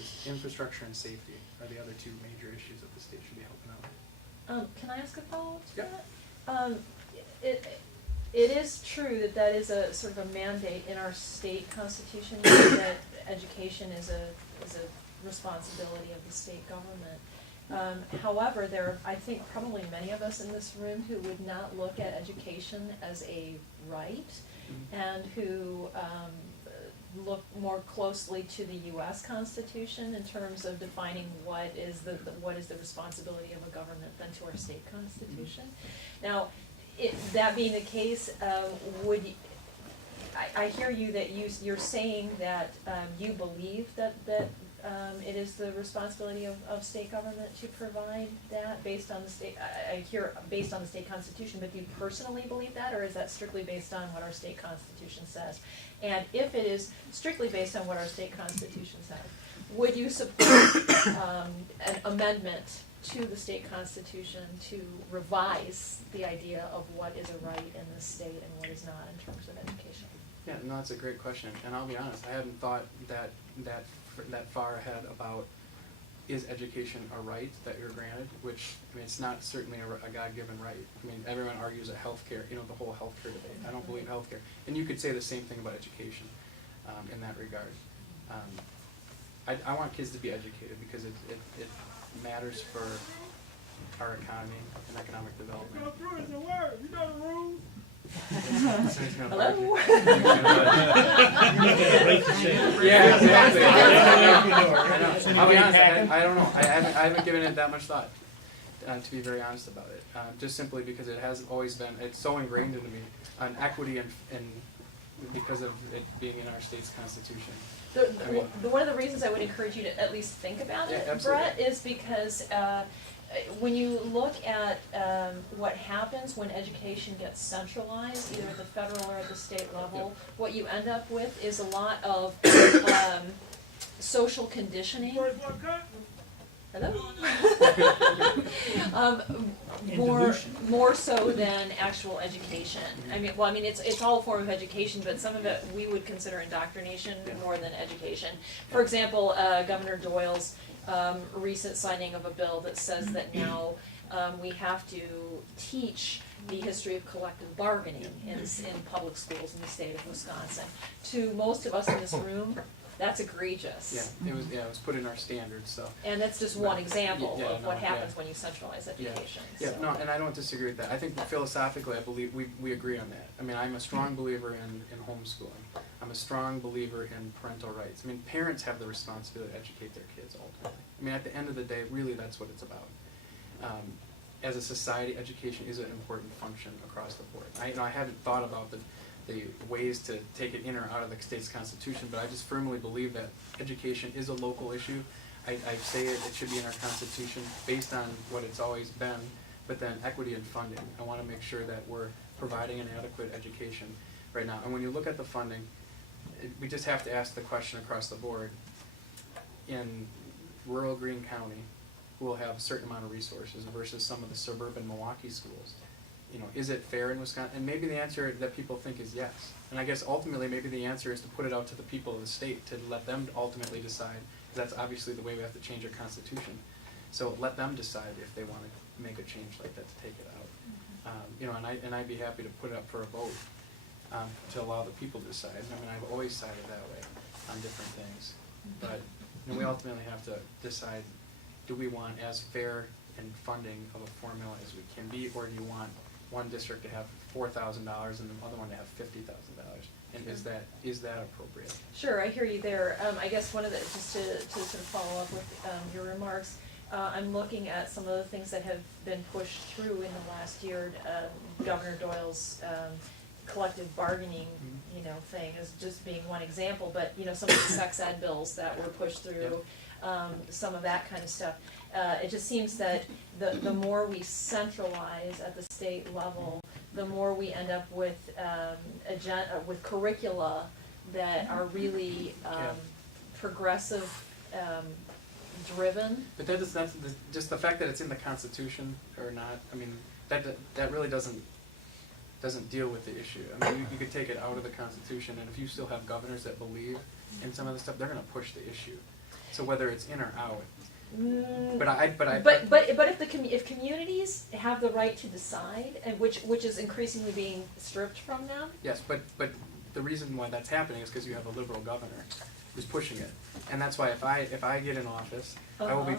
Just infrastructure and safety are the other two major issues that the state should be helping out with. Can I ask a follow-up to Yep. that? It is true that is a sort of a mandate in our state constitution that education is a responsibility of the state government. However, there are, I think, probably many of us in this room who would not look at education as a right, and who look more closely to the U.S. Constitution in terms of defining what is the responsibility of a government than to our state constitution. Now, that being the case, I hear you that you're saying that you believe that it is the responsibility of state government to provide that based on the state. I hear based on the state constitution, but do you personally believe that, or is that strictly based on what our state constitution says? And if it is strictly based on what our state constitution says, would you support an amendment to the state constitution to revise the idea of what is a right in this state and what is not in terms of education? Yeah, no, that's a great question, and I'll be honest, I hadn't thought that far ahead about, is education a right that you're granted, which, I mean, it's not certainly a God-given right. I mean, everyone argues that healthcare, the whole healthcare debate. I don't believe healthcare, and you could say the same thing about education in that regard. I want kids to be educated because it matters for our economy and economic development. Go through it, the word. You know the rules. Hello? Yeah, exactly. I know. I'll be honest, I don't know. I haven't given it that much thought, to be very honest about it. Just simply because it has always been, it's so ingrained into me on equity and because of it being in our state's constitution. One of the reasons I would encourage you to at least think about it, absolutely. Brett, is because when you look at what happens when education gets centralized, either at the federal or at the state level, what you end up with is a lot of social conditioning. Hello? More so than actual education. I mean, it's all a form of education, but some of it we would consider indoctrination more than education. For example, Governor Doyle's recent signing of a bill that says that now we have to teach the history of collective bargaining in public schools in the state of Wisconsin. To most of us in this room, that's egregious. Yeah, it was put in our standards, so. And that's just one example of what happens yeah. when you centralize education. Yeah, so. no, and I don't disagree with that. I think philosophically, I believe we agree on that. I mean, I'm a strong believer in homeschooling. I'm a strong believer in parental rights. I mean, parents have the responsibility to educate their kids ultimately. I mean, at the end of the day, really, that's what it's about. As a society, education is an important function across the board. I haven't thought about the ways to take it in or out of the state's constitution, but I just firmly believe that education is a local issue. I say it should be in our constitution based on what it's always been, but then equity and funding. I want to make sure that we're providing an adequate education right now. And when you look at the funding, we just have to ask the question across the board. In rural Greene County, we'll have a certain amount of resources versus some of the suburban Milwaukee schools. Is it fair in Wisconsin? And maybe the answer that people think is yes. And I guess ultimately maybe the answer is to put it out to the people of the state, to let them ultimately decide. Because that's obviously the way we have to change our constitution. So let them decide if they want to make a change like that to take it out. And I'd be happy to put it up for a vote to allow the people to decide. I mean, I've always sided that way on different things. But we ultimately have to decide, do we want as fair in funding of a formula as we can be, or do you want one district to have $4,000 and the other one to have $50,000? And is that appropriate? Sure, I hear you there. I guess one of the, just to sort of follow up with your remarks, I'm looking at some of the things that have been pushed through in the last year. Governor Doyle's collective bargaining, thing is just being one example, but some of the sex ed bills that were pushed through, some of that kind of stuff. It just seems that the more we centralize at the state level, the more we end up with with curricula that are really progressive driven. But that's just the fact that it's in the Constitution or not. I mean, that really doesn't deal with the issue. I mean, you could take it out of the Constitution, and if you still have governors that believe in some of the stuff, they're going to push the issue. So whether it's in or out, Mm, but if if communities have the right to decide, and which is increasingly being stripped from them. yes, but the reason why that's happening is because you have a liberal governor who's pushing it, and that's why if I get in office, I will be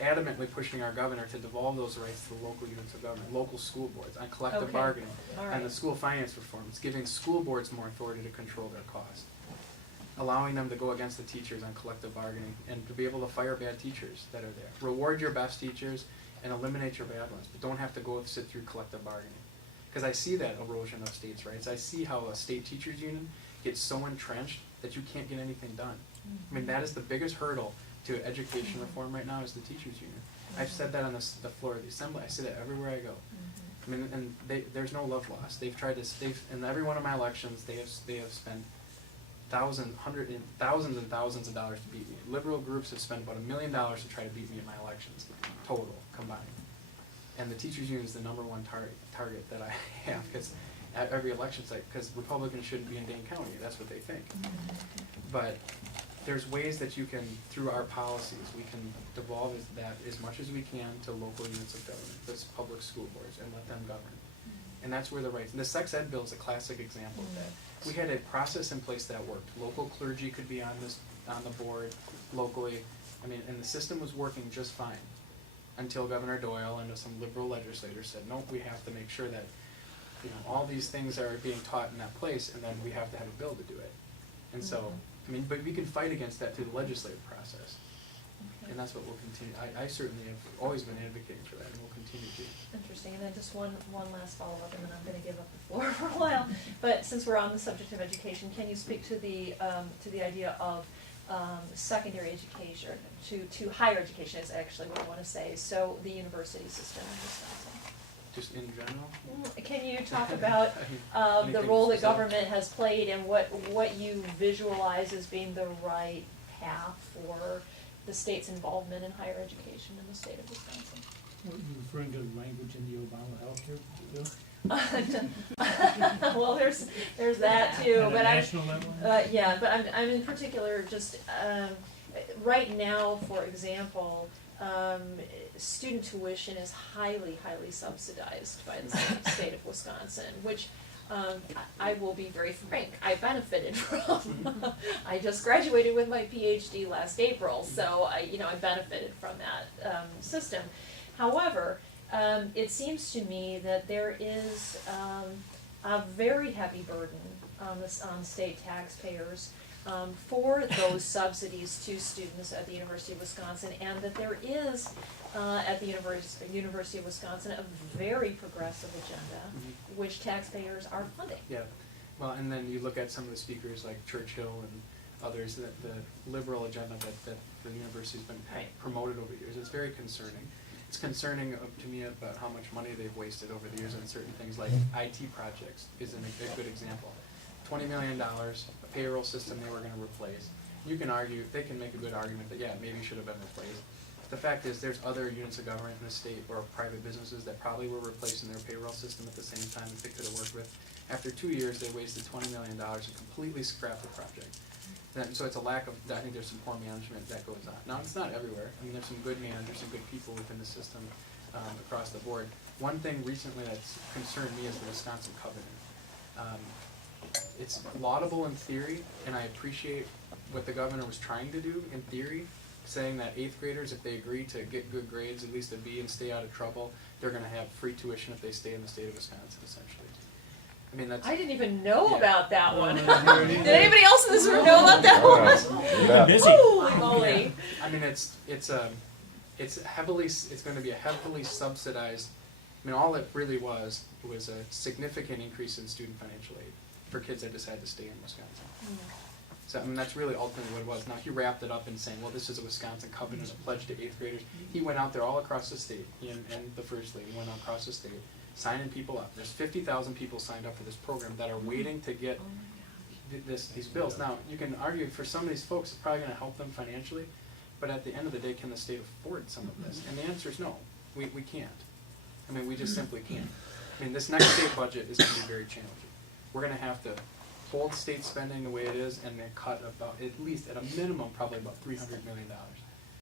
adamantly pushing our governor to devolve those rights to the local units of government, local school boards, on collective Okay. bargaining, All and the right. school finance reform. It's giving school boards more authority to control their costs, allowing them to go against the teachers on collective bargaining, and to be able to fire bad teachers that are there. Reward your best teachers and eliminate your bad ones, but don't have to go sit through collective bargaining. Because I see that erosion of states' rights. I see how a state teachers union gets so entrenched that you can't get anything done. I mean, that is the biggest hurdle to education reform right now, is the teachers union. I've said that on the floor of the assembly. I say that everywhere I go. I mean, and there's no love lost. They've tried to, in every one of my elections, they have spent thousands and thousands of dollars to beat me. Liberal groups have spent about $1 million to try to beat me in my elections, total, combined. And the teachers union is the #1 target that I have, because at every election site, because Republicans shouldn't be in Dane County, that's what they think. But there's ways that you can, through our policies, we can devolve that as much as we can to local units of government, those public school boards, and let them govern. And that's where the rights, and the sex ed bill is a classic example of that. We had a process in place that worked. Local clergy could be on the board locally. I mean, and the system was working just fine until Governor Doyle and some liberal legislators said, nope, we have to make sure that, all these things are being taught in that place, and then we have to have a bill to do it. And so, I mean, but we can fight against that through the legislative process. Okay. And that's what we'll continue. I certainly have always been advocating for that, and we'll continue to. Interesting, and then just one last follow-up, and then I'm gonna give up the floor for a while. But since we're on the subject of education, can you speak to the idea of secondary education, to higher education is actually what I wanna say, so the university system in Wisconsin? Just in general? Can you talk about the Anything role that specific? government has played, and what you visualize as being the right path for the state's involvement in higher education in the state of Wisconsin? What, you referring to the language in the Obama healthcare bill? Well, there's that too, At a but national level? yeah, but I'm in particular just, right now, for example, student tuition is highly subsidized by the state of Wisconsin, which, I will be very frank, I benefited from. I just graduated with my PhD last April, so I benefited from that, system. However, it seems to me that there is, a very heavy burden on state taxpayers for those subsidies to students at the University of Wisconsin, and that there is at the University of Wisconsin a very progressive agenda, which taxpayers are funding. Yeah, well, and then you look at some of the speakers like Churchill and others, that the liberal agenda that the university's been Right. promoted over the years, it's very concerning. It's concerning to me about how much money they've wasted over the years on certain things, like IT projects is a good example. $20 million, a payroll system they were going to replace. You can argue, they can make a good argument that, yeah, maybe should have been replaced. The fact is, there's other units of government in the state or private businesses that probably were replacing their payroll system at the same time that they could have worked with. After 2 years, they wasted $20 million and completely scrapped the project. So it's a lack of, I think there's some poor management that goes on. Now, it's not everywhere. I mean, there's some good managers, some good people within the system across the board. One thing recently that's concerned me is the Wisconsin Covenant. It's laudable in theory, and I appreciate what the governor was trying to do in theory, saying that 8th graders, if they agree to get good grades, at least a B, and stay out of trouble, they're going to have free tuition if they stay in the state of Wisconsin, essentially. I mean, that's... I didn't even know Yeah. about that No, one. no, no, Did anybody else in this room know about that one? Yeah. Busy. Holy moly. I mean, it's going to be a heavily subsidized. I mean, all it really was a significant increase in student financial aid for kids that decided to stay in Wisconsin. So I mean, that's really ultimately what it was. Now he wrapped it up in saying, well, this is a Wisconsin covenant, a pledge to 8th graders. He went out there all across the state, he and the first lady went across the state, signing people up. There's 50,000 people signed up for this program that are waiting to get these bills. Now, you can argue for some of these folks, it's probably going to help them financially, but at the end of the day, can the state afford some of this? And the answer is no, we can't. I mean, we just simply can't. I mean, this next state budget is going to be very challenging. We're going to have to hold state spending the way it is and then cut about, at least at a minimum, probably about $300 million.